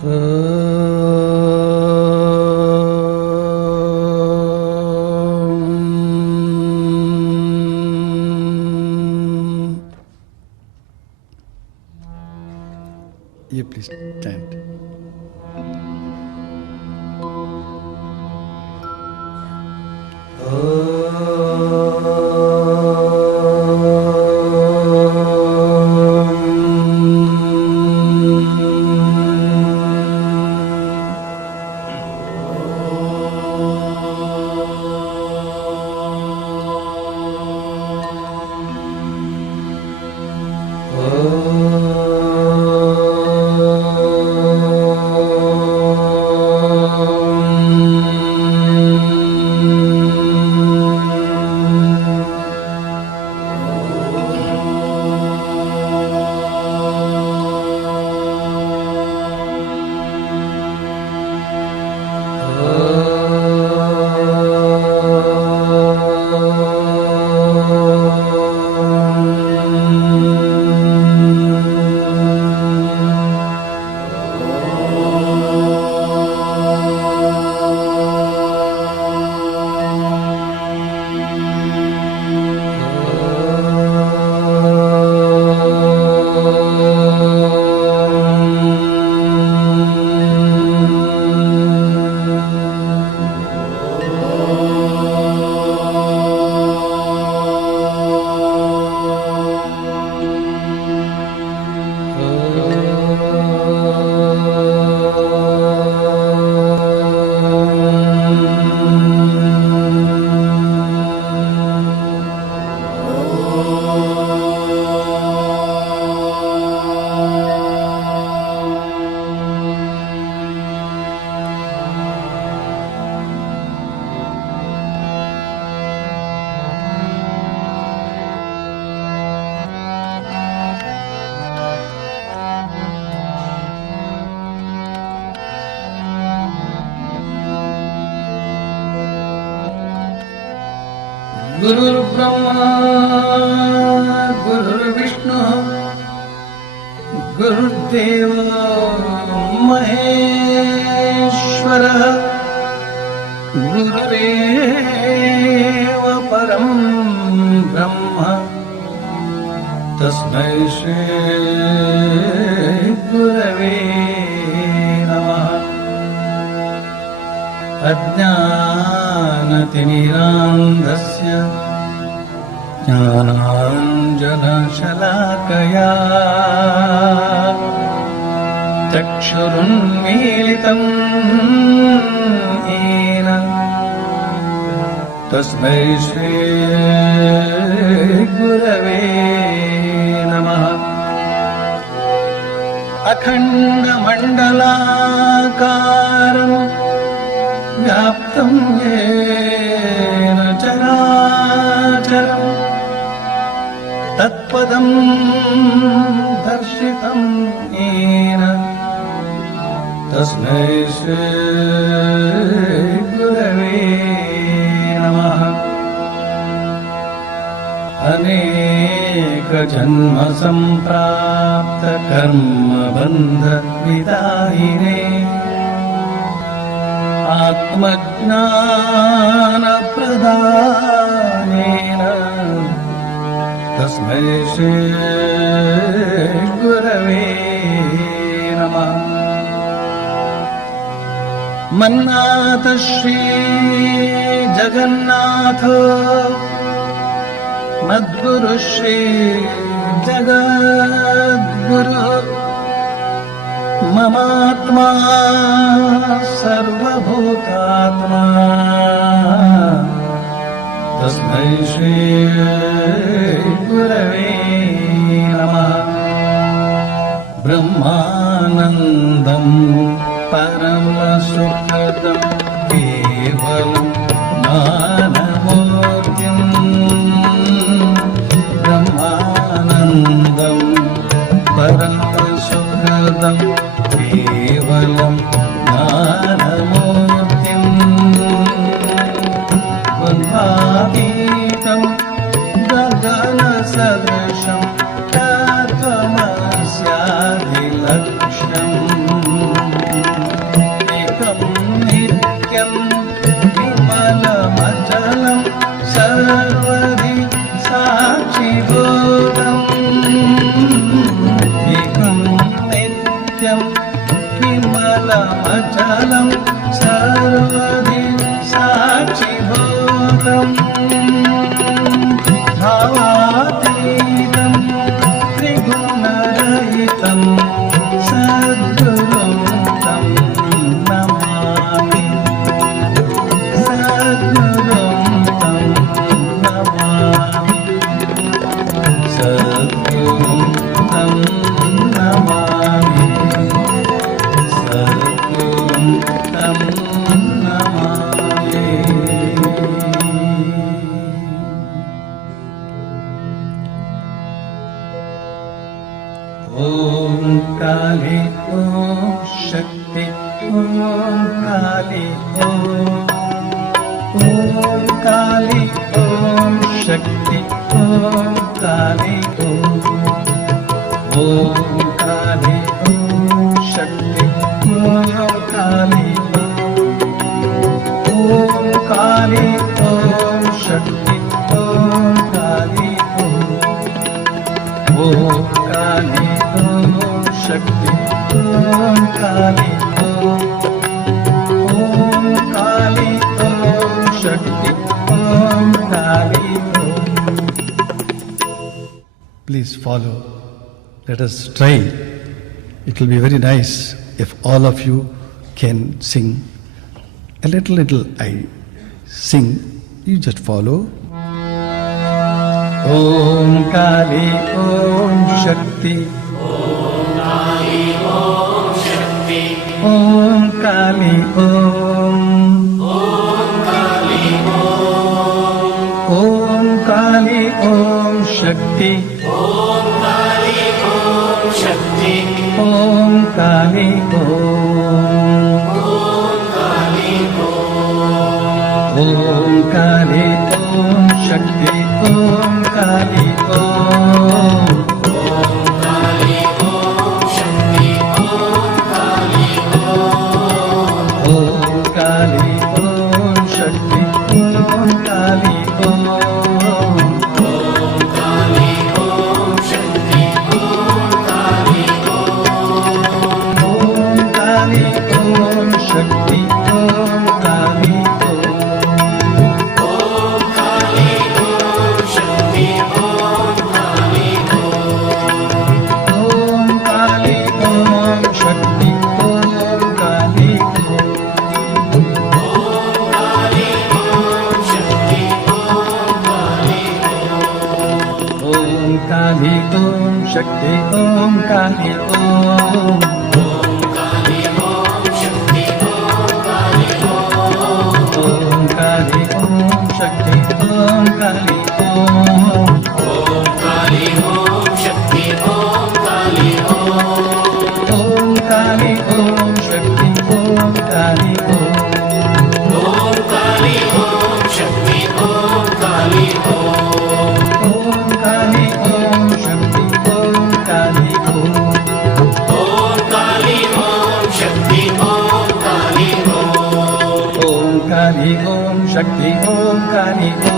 Oh. गुरुर्ब्रह्मा गुरुर्विष्णुः गुरुर्देव महेश्वरः गुरुरेव परं ब्रह्म। तस्मै श्री गुरवे नमः अज्ञानतिमिरान्धस्य ज्ञानाञ्जनशलाकया। चक्षुरुन्मीलितम् येन। तस्मै श्रीगुरवे नमः। अखण्डमण्डलाकारम् व्याप्तं येन चराचरम् तत्पदं दर्शितं येन। तस्मै श्रीगुरवे नमः। अनेकजन्मसम्प्राप्तकर्मबन्धविदायिने आत्मज्ञानप्रदानेन तस्मै श्रीगुरवे नमः। मन्नाथ श्री जगन्नाथ मद्गुरु श्री जगद्गुरु ममात्मा सर्वभूतात्मा। तस्मै गुरवे नमः। ब्रह्मानन्दम् परमसुखदम् केवलम् केवलम् काली ॐ शक्ति ॐ काली ॐ ॐ काली ॐ शक्ति ॐ काली ॐ ॐ काली ॐ शक्ति ॐ काली ॐ काली ॐ शक्ति ॐ काली ॐ ॐ काली ॐ शक्ति Please follow. Let us try. It will be very nice if all of you can sing a little, little. I sing. You just follow. Om Kali Om. Om Kali Om Om Kali Om Shakti. Om Kali Om Shakti. Om Kali Om. Om Kali Om Om Kali Om Shakti Om Kali ॐ ॐ சக்தி. ஓம் காணி ஓம்